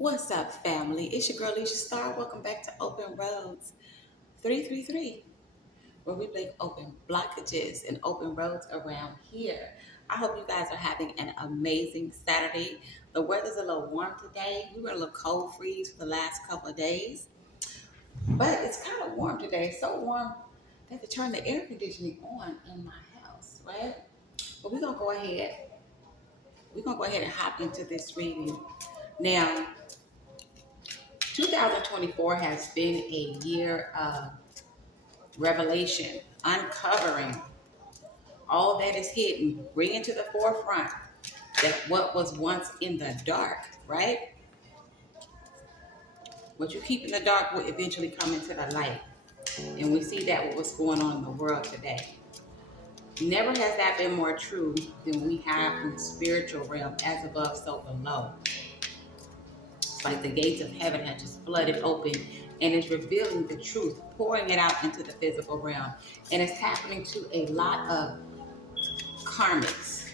What's up, family? It's your girl, Alicia Star. Welcome back to Open Roads 333, where we break open blockages and open roads around here. I hope you guys are having an amazing Saturday. The weather's a little warm today. We were a little cold freeze for the last couple of days, but it's kind of warm today. So warm that they turn the air conditioning on in my house, right? But we're gonna go ahead. We're gonna go ahead and hop into this reading now. 2024 has been a year of revelation, uncovering all that is hidden, bringing to the forefront that what was once in the dark, right? What you keep in the dark will eventually come into the light. And we see that with what's going on in the world today. Never has that been more true than we have in the spiritual realm, as above, so below. It's like the gates of heaven have just flooded open and it's revealing the truth, pouring it out into the physical realm. And it's happening to a lot of karmics.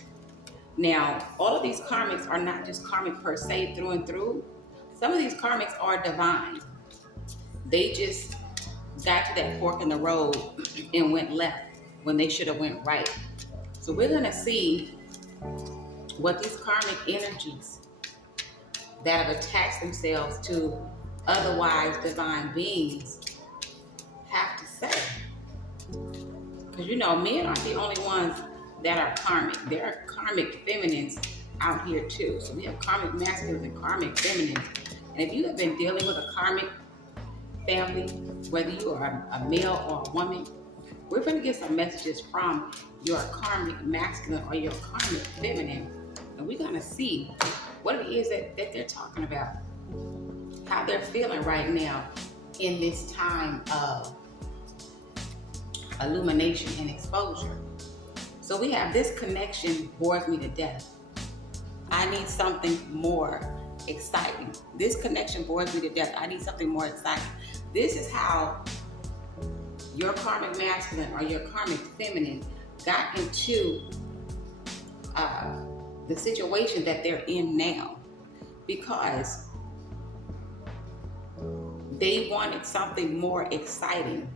Now, all of these karmics are not just karmic per se through and through. Some of these karmics are divine. They just got to that fork in the road and went left when they should have went right. So we're going to see what these karmic energies that have attached themselves to otherwise divine beings have to say. Because men aren't the only ones that are karmic. There are karmic feminines out here too. So we have karmic masculines and karmic feminines. And if you have been dealing with a karmic family, whether you are a male or a woman, we're going to get some messages from your karmic masculine or your karmic feminine. And we're going to see what it is that they're talking about, how they're feeling right now in this time of illumination and exposure. So we have this connection bores me to death. I need something more exciting. This connection bores me to death. I need something more exciting. This is how your karmic masculine or your karmic feminine got into the situation that they're in now, because they wanted something more exciting.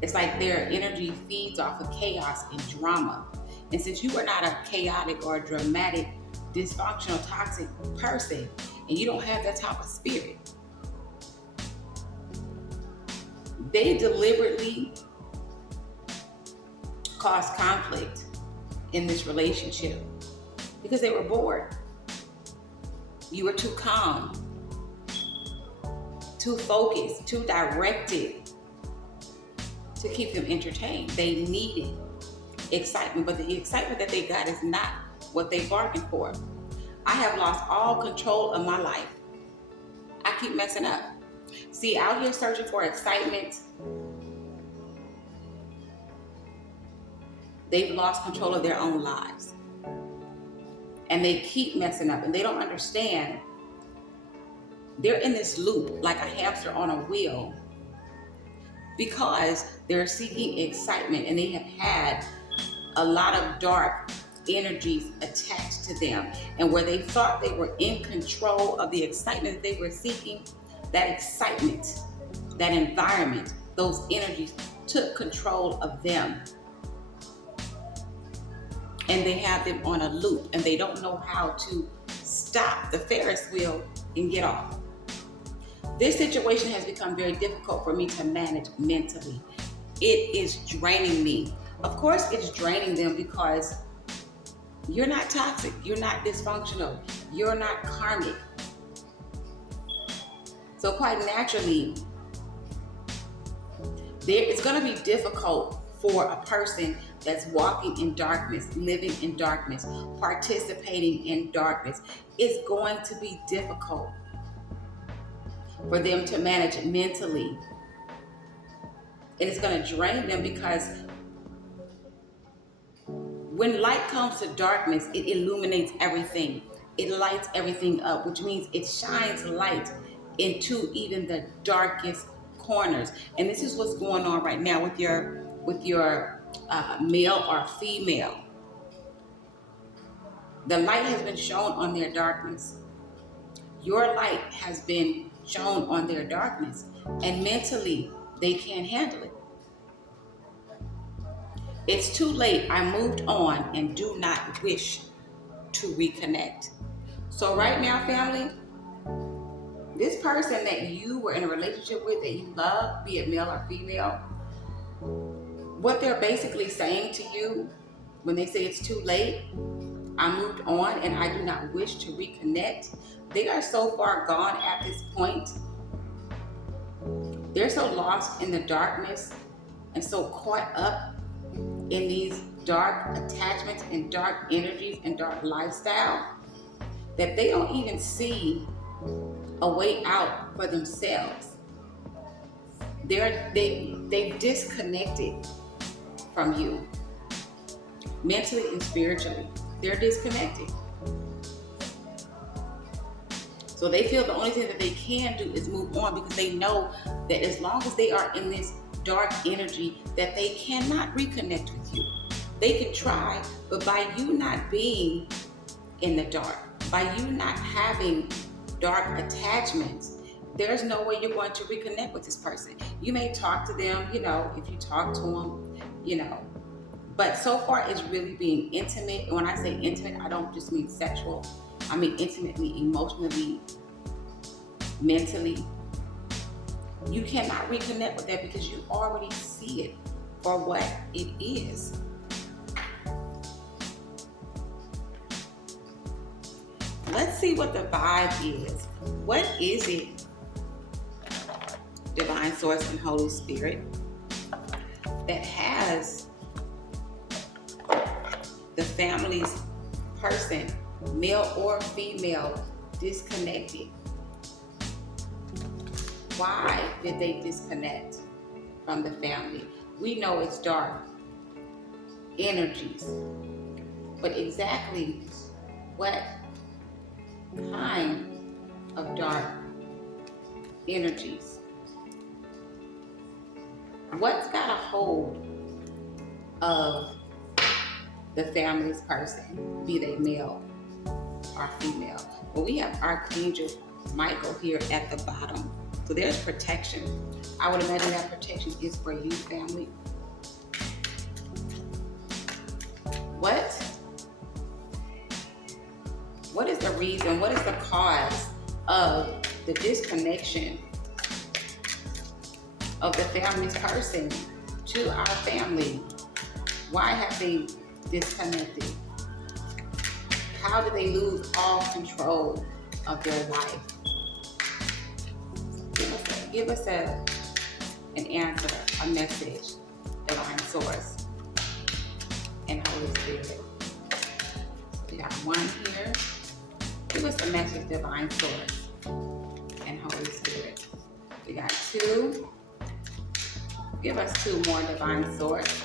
It's like their energy feeds off of chaos and drama. And since you are not a chaotic or a dramatic, dysfunctional, toxic person, and you don't have that type of spirit, they deliberately caused conflict in this relationship because they were bored. You were too calm, too focused, too directed to keep them entertained. They needed excitement, but the excitement that they got is not what they bargained for. I have lost all control of my life. I keep messing up. See, out here searching for excitement, they've lost control of their own lives. And they keep messing up, and they don't understand. They're in this loop like a hamster on a wheel because they're seeking excitement, and they have had a lot of dark energies attached to them. And where they thought they were in control of the excitement that they were seeking, that excitement, that environment, those energies took control of them. And they have them on a loop, and they don't know how to stop the Ferris wheel and get off. This situation has become very difficult for me to manage mentally. It is draining me. Of course, it's draining them because you're not toxic, you're not dysfunctional, you're not karmic. So quite naturally, it's going to be difficult for a person that's walking in darkness, living in darkness, participating in darkness. It's going to be difficult for them to manage it mentally. And it's going to drain them because when light comes to darkness, it illuminates everything. It lights everything up, which means it shines light into even the darkest corners. And this is what's going on right now with your male or female. The light has been shown on their darkness. Your light has been shown on their darkness, and mentally they can't handle it. It's too late. I moved on and do not wish to reconnect. So right now, family, this person that you were in a relationship with, that you love, be it male or female, what they're basically saying to you when they say it's too late, I moved on and I do not wish to reconnect, they are so far gone at this point. They're so lost in the darkness and so caught up in these dark attachments and dark energies and dark lifestyle that they don't even see a way out for themselves. They've disconnected from you mentally and spiritually. They're disconnected. So they feel the only thing that they can do is move on, because they know that as long as they are in this dark energy, that they cannot reconnect with you. They can try, but by you not being in the dark, by you not having dark attachments, there's no way you're going to reconnect with this person. You may talk to them, if you talk to them, but so far it's really being intimate. And when I say intimate, I don't just mean sexual. I mean intimately, emotionally, mentally. You cannot reconnect with that because you already see it for what it is. Let's see what the vibe is. What is it, Divine Source and Holy Spirit, that has the family's person, male or female, disconnected? Why did they disconnect from the family? We know it's dark energies, but exactly what kind of dark energies? What's got a hold of the family's person, be they male or female? Well, we have Archangel Michael here at the bottom. So there's protection. I would imagine that protection is for you, family. What is the reason? What is the cause of the disconnection of the family's person to our family? Why have they disconnected? How did they lose all control of their life? Give us an answer, a message, Divine Source and Holy Spirit. We got one here. Give us a message, Divine Source and Holy Spirit. We got two. Give us two more, Divine Source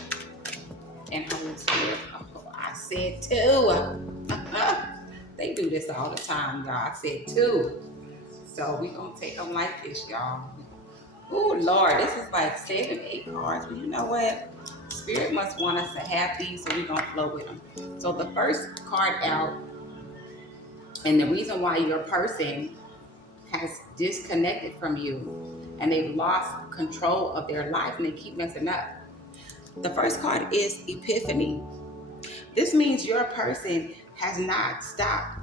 and Holy Spirit. Oh, I said two. They do this all the time, y'all. I said two. So we're going to take them like this, y'all. Oh, Lord, this is like 7, 8 cards. But you know what? Spirit must want us to have these, so we're going to flow with them. So the first card out, and the reason why your person has disconnected from you and they've lost control of their life and they keep messing up. The first card is Epiphany. This means your person has not stopped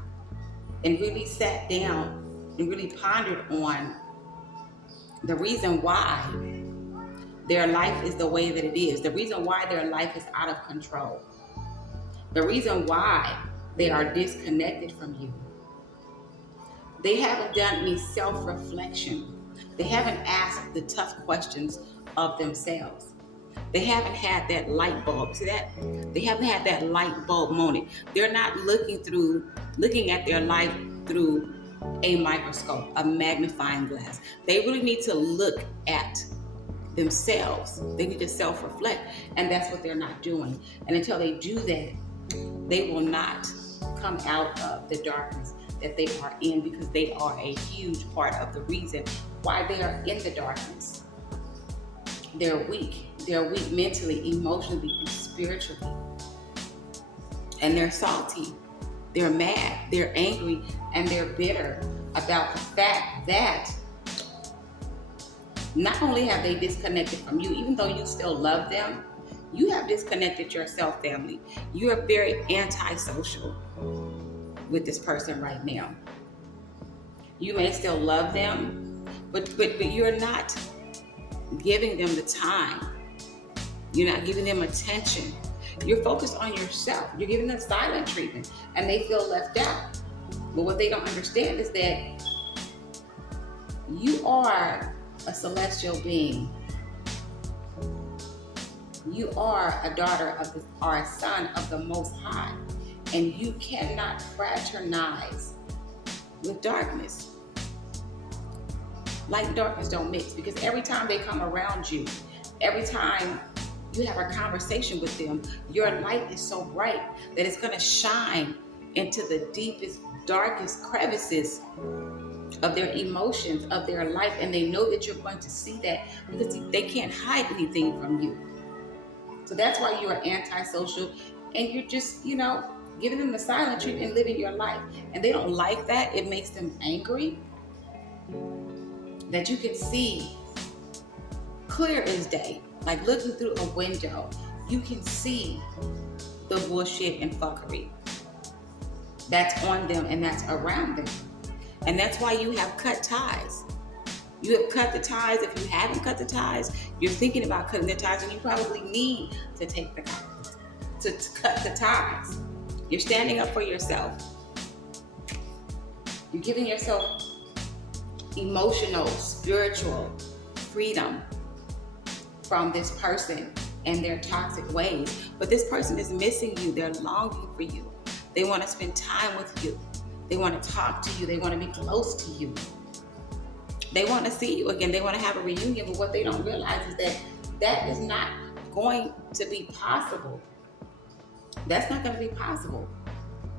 and really sat down and really pondered on the reason why their life is the way that it is, the reason why their life is out of control, the reason why they are disconnected from you. They haven't done any self-reflection. They haven't asked the tough questions of themselves. They haven't had that light bulb. See that? They haven't had that light bulb moment. They're not looking at their life through a microscope, a magnifying glass. They really need to look at themselves. They need to self-reflect, and that's what they're not doing. And until they do that, they will not come out of the darkness that they are in, because they are a huge part of the reason why they are in the darkness. They're weak. They're weak mentally, emotionally, and spiritually. And they're salty. They're mad. They're angry. And they're bitter about the fact that not only have they disconnected from you, even though you still love them, you have disconnected yourself, family. You are very antisocial with this person right now. You may still love them, but you're not giving them the time. You're not giving them attention. You're focused on yourself. You're giving them silent treatment, and they feel left out. But what they don't understand is that you are a celestial being. You are a daughter of the, or a son of the Most High, and you cannot fraternize with darkness. Light and darkness don't mix, because every time they come around you, every time you have a conversation with them, your light is so bright that it's going to shine into the deepest, darkest crevices of their emotions, of their life, and they know that you're going to see that because they can't hide anything from you. So that's why you are antisocial, and you're just, giving them the silent treatment and living your life. And they don't like that. It makes them angry that you can see clear as day, like looking through a window. You can see the bullshit and fuckery that's on them and that's around them. And that's why you have cut ties. You have cut the ties. If you haven't cut the ties, you're thinking about cutting the ties, and you probably need to take the to cut the ties. You're standing up for yourself. You're giving yourself emotional, spiritual freedom from this person and their toxic ways. But this person is missing you. They're longing for you. They want to spend time with you. They want to talk to you. They want to be close to you. They want to see you again. They want to have a reunion. But what they don't realize is that that is not going to be possible. That's not going to be possible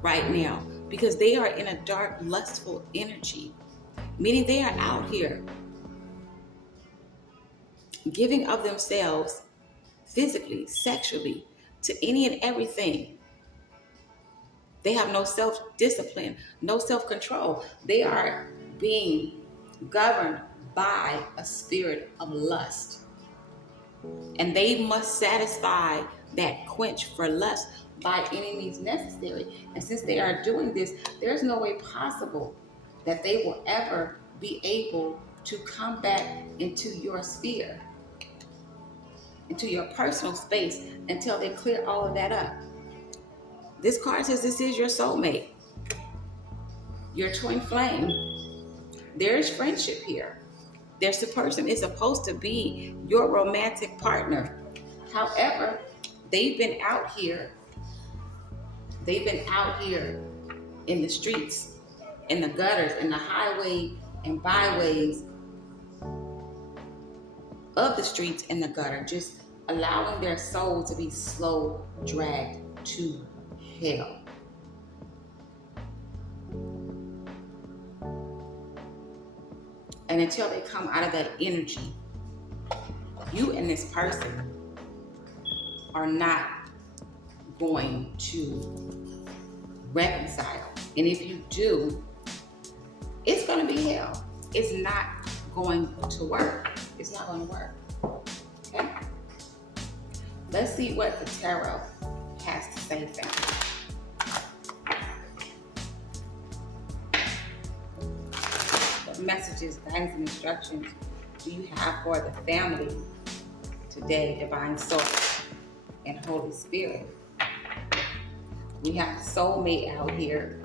right now, because they are in a dark, lustful energy, meaning they are out here giving of themselves physically, sexually, to any and everything. They have no self-discipline, no self-control. They are being governed by a spirit of lust. And they must satisfy that quench for lust by any means necessary. And since they are doing this, there's no way possible that they will ever be able to come back into your sphere, into your personal space, until they clear all of that up. This card says this is your soulmate, your twin flame. There is friendship here. There's a person is supposed to be your romantic partner. However, they've been out here in the streets, in the gutters, in the highway and byways of the streets and the gutter, just allowing their soul to be slow dragged to hell. And until they come out of that energy, you and this person are not going to reconcile. And if you do, it's going to be hell. It's not going to work. It's not going to work. Okay? Let's see what the tarot has to say, family. What messages, guidance, and instructions do you have for the family today, Divine Source and Holy Spirit? We have the soulmate out here.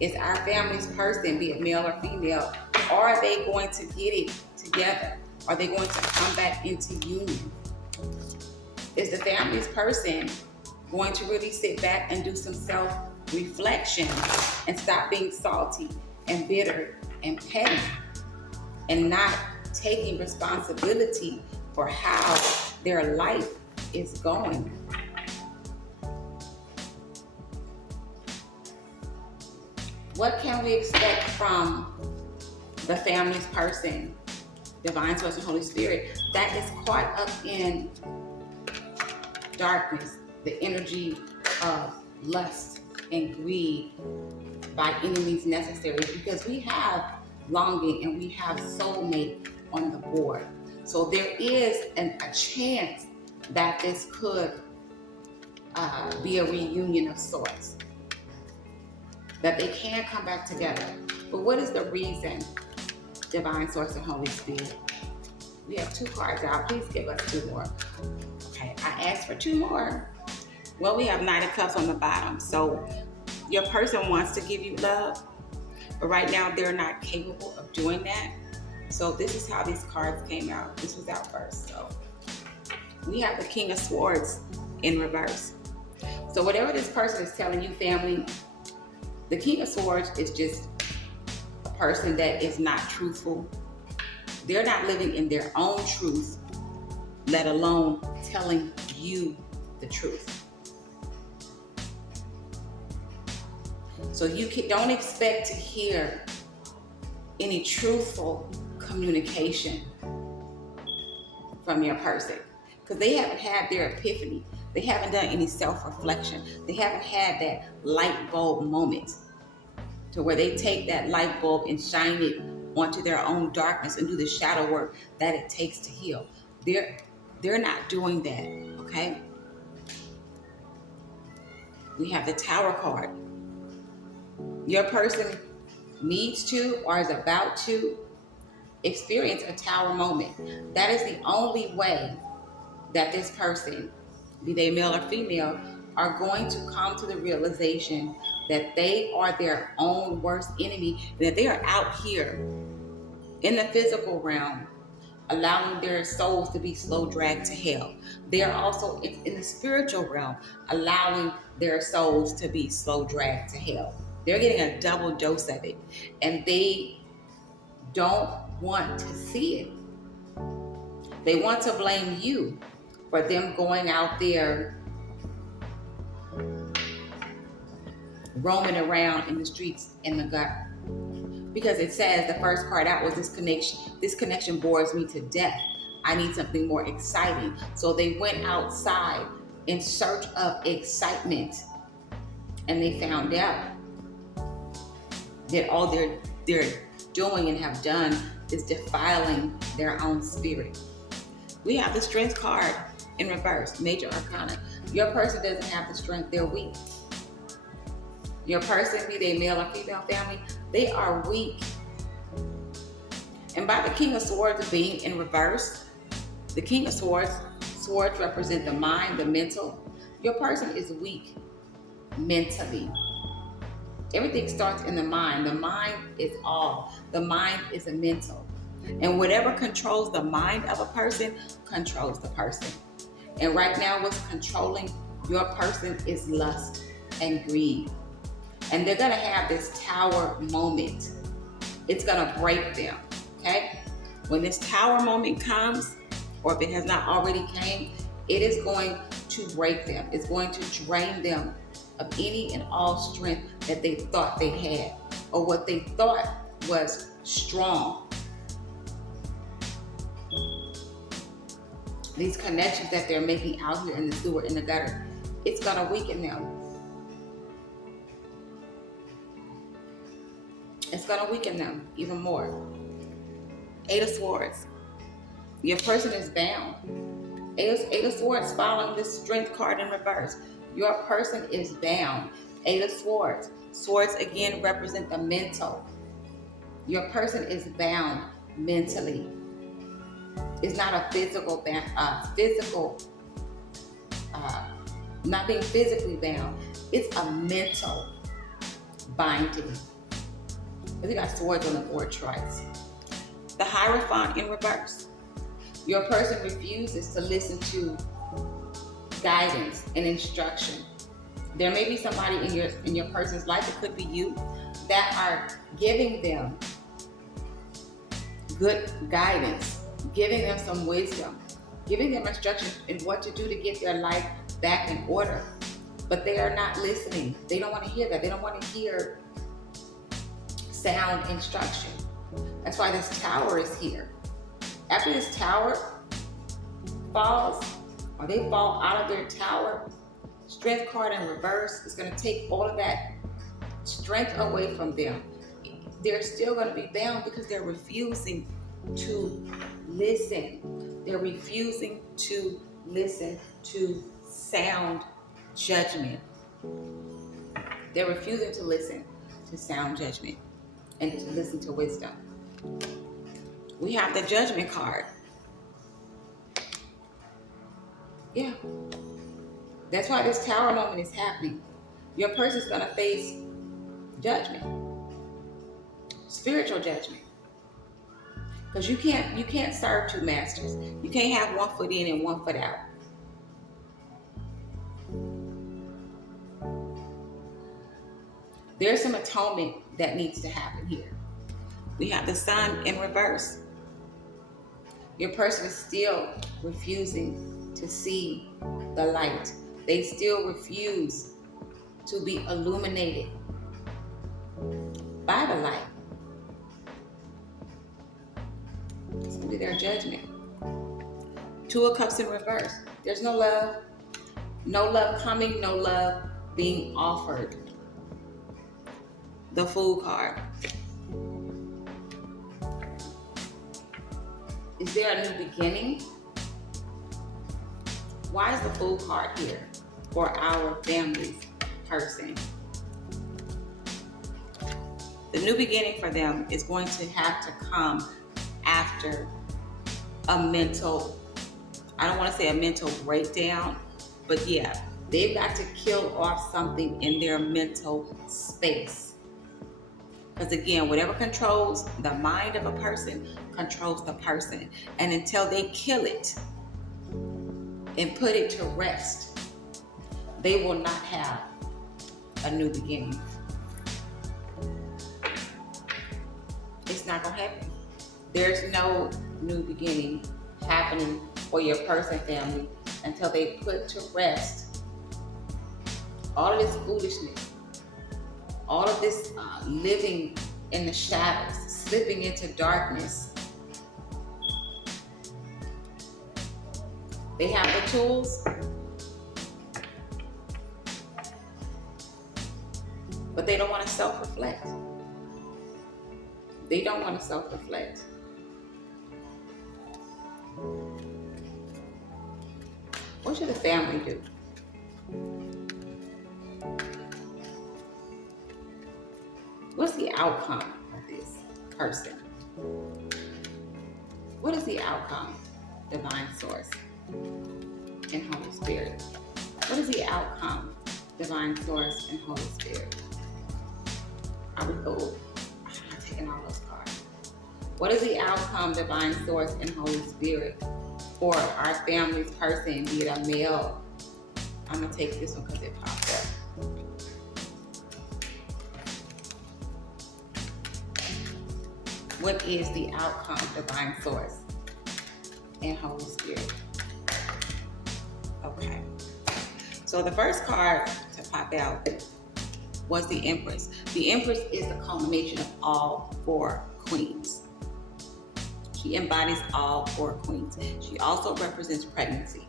Is our family's person, be it male or female, are they going to get it together? Are they going to come back into union? Is the family's person going to really sit back and do some self-reflection and stop being salty and bitter and petty and not taking responsibility for how their life is going? What can we expect from the family's person, Divine Source and Holy Spirit, that is caught up in darkness, the energy of lust and greed by any means necessary, because we have longing and we have soulmate on the board. So there is a chance that this could be a reunion of sorts, that they can come back together. But what is the reason, Divine Source and Holy Spirit? We have 2 cards out. Please give us 2 more. Okay, I asked for 2 more. Well, we have Knight of Cups on the bottom. So your person wants to give you love, but right now they're not capable of doing that. So this is how these cards came out. This was out first. So we have the King of Swords in reverse. So whatever this person is telling you, family, the King of Swords is just a person that is not truthful. They're not living in their own truth, let alone telling you the truth. So you don't expect to hear any truthful communication from your person, because they haven't had their epiphany. They haven't done any self-reflection. They haven't had that light bulb moment to where they take that light bulb and shine it onto their own darkness and do the shadow work that it takes to heal. They're not doing that, okay? We have the Tower card. Your person needs to or is about to experience a Tower moment. That is the only way that this person, be they male or female, are going to come to the realization that they are their own worst enemy, that they are out here in the physical realm allowing their souls to be slow dragged to hell. They are also in the spiritual realm allowing their souls to be slow dragged to hell. They're getting a double dose of it, and they don't want to see it. They want to blame you for them going out there roaming around in the streets in the gutter. Because it says the first card out was this connection. This connection bores me to death. I need something more exciting. So they went outside in search of excitement, and they found out that all they're doing and have done is defiling their own spirit. We have the Strength card in reverse, Major Arcana. Your person doesn't have the strength, they're weak. Your person, be they male or female, family, they are weak. And by the King of Swords being in reverse, the King of Swords represent the mind, the mental. Your person is weak mentally. Everything starts in the mind. The mind is all. The mind is a mental. And whatever controls the mind of a person controls the person. And right now what's controlling your person is lust and greed. And they're gonna have this Tower moment. It's gonna break them, okay? When this Tower moment comes, or if it has not already came, it is going to break them. It's going to drain them of any and all strength that they thought they had, or what they thought was strong. These connections that they're making out here in the sewer, in the gutter, it's gonna weaken them. It's gonna weaken them even more. 8 of Swords. Your person is bound. 8 of Swords following this Strength card in reverse. Your person is bound. 8 of Swords. Swords again represent the mental. Your person is bound mentally. It's not a physical not being physically bound. It's a mental binding. We got swords on the board twice. The Hierophant in reverse. Your person refuses to listen to guidance and instruction. There may be somebody in your person's life, it could be you, that are giving them good guidance, giving them some wisdom, giving them instruction in what to do to get their life back in order. But they are not listening. They don't want to hear that. They don't want to hear sound instruction. That's why this Tower is here. After this Tower falls, or they fall out of their tower, Strength card in reverse is going to take all of that strength away from them. They're still going to be bound because they're refusing to listen. They're refusing to listen to sound judgment. They're refusing to listen to sound judgment and to listen to wisdom. We have the Judgment card. Yeah. That's why this Tower moment is happening. Your person's going to face judgment. Spiritual judgment. Because you can't serve two masters. You can't have one foot in and one foot out. There's some atonement that needs to happen here. We have the Sun in reverse. Your person is still refusing to see the light. They still refuse to be illuminated by the light. It's going to be their judgment. Two of Cups in reverse. There's no love. No love coming, no love being offered. The Fool card. Is there a new beginning? Why is the Fool card here for our family's person? The new beginning for them is going to have to come after a mental, I don't want to say a mental breakdown, but yeah, they've got to kill off something in their mental space. Because again, whatever controls the mind of a person controls the person. And until they kill it and put it to rest, they will not have a new beginning. It's not going to happen. There's no new beginning happening for your person family until they put to rest all of this foolishness, all of this living in the shadows, slipping into darkness. They have the tools, but they don't want to self-reflect. They don't want to self-reflect. What should the family do? What's the outcome of this person? What is the outcome, Divine Source and Holy Spirit? What is the outcome, Divine Source and Holy Spirit? Are we cool? I'm not taking all those cards. What is the outcome, Divine Source and Holy Spirit, for our family's person, be it a male? I'm going to take this one because it popped up. What is the outcome, Divine Source and Holy Spirit? Okay. So the first card to pop out was the Empress. The Empress is the culmination of all four queens. She embodies all four queens. She also represents pregnancy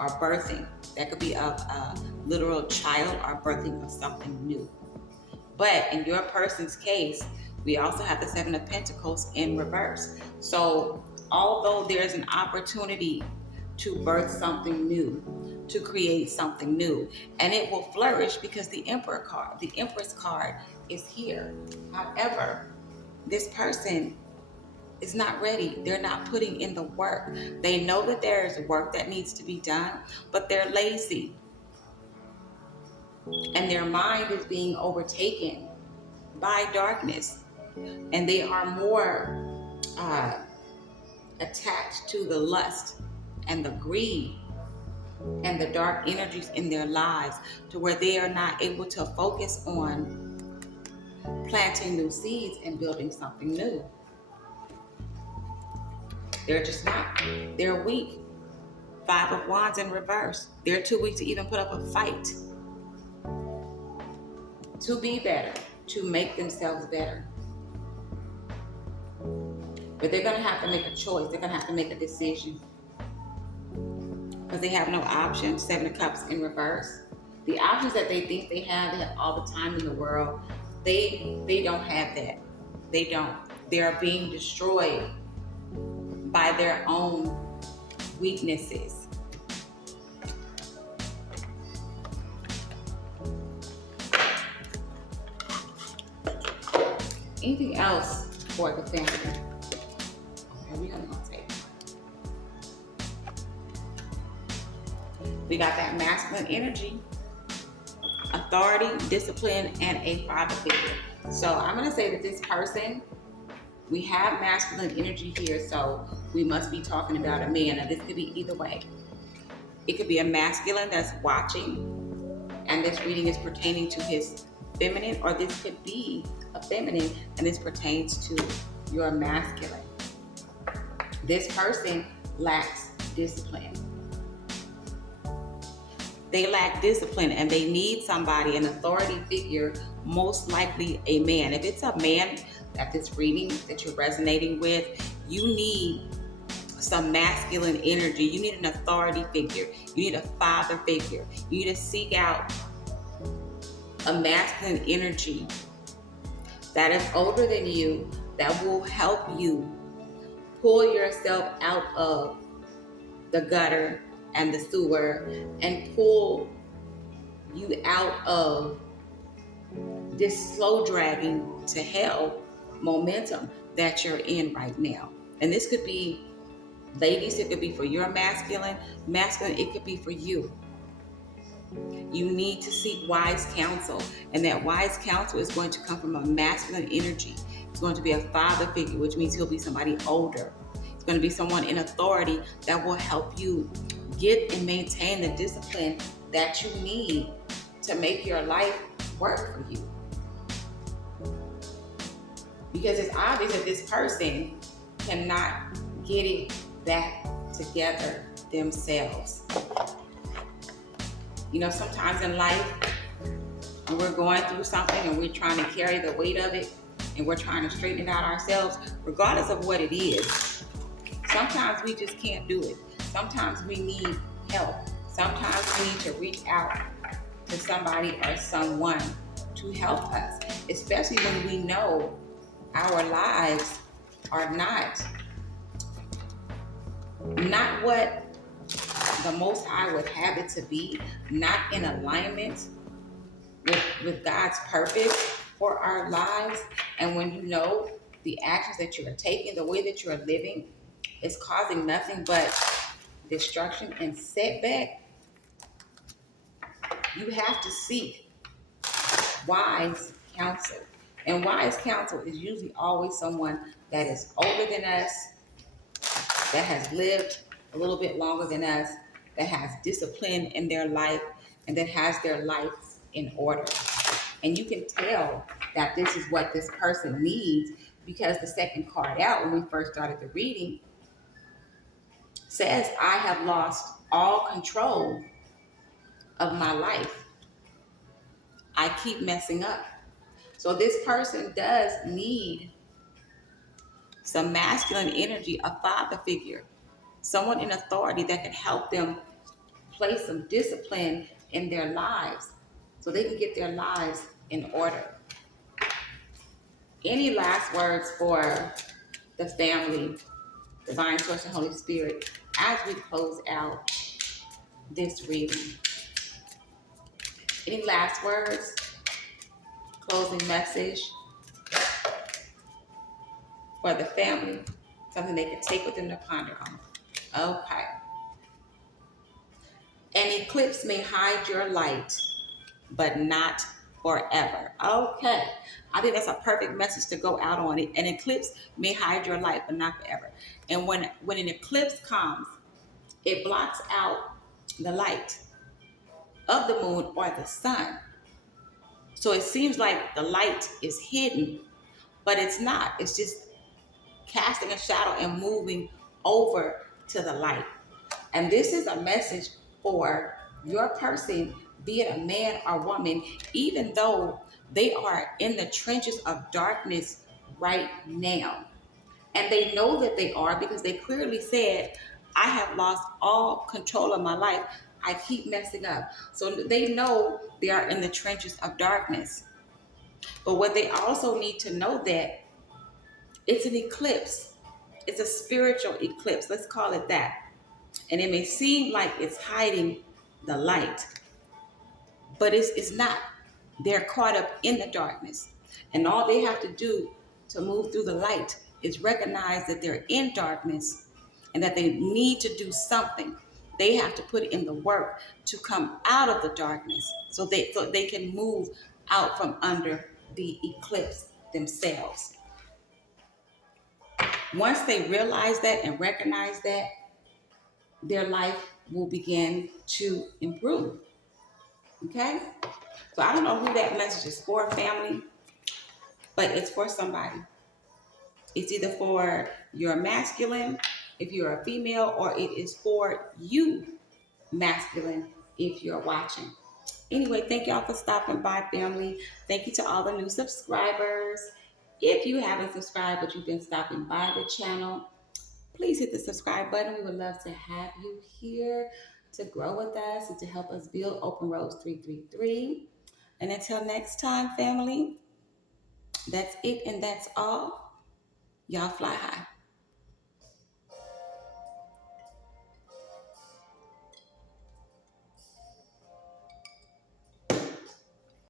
or birthing. That could be a literal child or birthing of something new. But in your person's case, we also have the Seven of Pentacles in reverse. So although there's an opportunity to birth something new, to create something new, and it will flourish because the Empress card is here. However, this person is not ready. They're not putting in the work. They know that there is work that needs to be done, but they're lazy. And their mind is being overtaken by darkness. And they are more attached to the lust and the greed and the dark energies in their lives, to where they are not able to focus on planting new seeds and building something new. They're just not. They're weak. Five of Wands in reverse. They're too weak to even put up a fight. To be better, to make themselves better. But they're going to have to make a choice. They're going to have to make a decision. Because they have no option. Seven of Cups in reverse. The options that they have all the time in the world, they don't have that. They don't. They are being destroyed by their own weaknesses. Anything else for the family? Okay, we're gonna take. We got that masculine energy, authority, discipline, and a father figure. So I'm gonna say that this person, we have masculine energy here, so we must be talking about a man. Now this could be either way. It could be a masculine that's watching, and this reading is pertaining to his feminine, or this could be a feminine and this pertains to your masculine. This person lacks discipline. They lack discipline and they need somebody, an authority figure, most likely a man. If it's a man that this reading that you're resonating with, you need some masculine energy. You need an authority figure. You need a father figure. You need to seek out a masculine energy that is older than you, that will help you pull yourself out of the gutter and the sewer and pull you out of this slow dragging to hell momentum that you're in right now. And this could be, ladies, it could be for your masculine, it could be for you. You need to seek wise counsel, and that wise counsel is going to come from a masculine energy. It's going to be a father figure, which means he'll be somebody older. It's going to be someone in authority that will help you get and maintain the discipline that you need to make your life work for you. Because it's obvious that this person cannot get it back together themselves. You know, sometimes in life, when we're going through something and we're trying to carry the weight of it and we're trying to straighten it out ourselves, regardless of what it is, sometimes we just can't do it. Sometimes we need help. Sometimes we need to reach out to somebody or someone to help us, especially when we know our lives are not what the Most High would have it to be, not in alignment with God's purpose for our lives. And when you know the actions that you are taking, the way that you are living is causing nothing but destruction and setback, you have to seek wise counsel. And wise counsel is usually always someone that is older than us, that has lived a little bit longer than us, that has discipline in their life, and that has their life in order. And you can tell that this is what this person needs, because the second card out, when we first started the reading, says, I have lost all control of my life. I keep messing up. So this person does need some masculine energy, a father figure, someone in authority that can help them place some discipline in their lives so they can get their lives in order. Any last words for the family, Divine Source and Holy Spirit, as we close out this reading? Any last words? Closing message for the family? Something they can take with them to ponder on. Okay. An eclipse may hide your light, but not forever. Okay. I think that's a perfect message to go out on it. An eclipse may hide your light, but not forever. And when an eclipse comes, it blocks out the light of the moon or the sun. So it seems like the light is hidden, but it's not. It's just casting a shadow and moving over to the light. And this is a message for your person, be it a man or woman, even though they are in the trenches of darkness right now. And they know that they are, because they clearly said, I have lost all control of my life. I keep messing up. So they know they are in the trenches of darkness. But what they also need to know that it's an eclipse. It's a spiritual eclipse. Let's call it that. And it may seem like it's hiding the light, but it's not. They're caught up in the darkness. And all they have to do to move through the light is recognize that they're in darkness and that they need to do something. They have to put in the work to come out of the darkness so they can move out from under the eclipse themselves. Once they realize that and recognize that, their life will begin to improve. Okay? So I don't know who that message is for, family, but it's for somebody. It's either for your masculine, if you're a female, or it is for you, masculine, if you're watching. Anyway, thank y'all for stopping by, family. Thank you to all the new subscribers. If you haven't subscribed, but you've been stopping by the channel, please hit the subscribe button. We would love to have you here to grow with us and to help us build Open Roads 333. And until next time, family, that's it and that's all. Y'all fly high.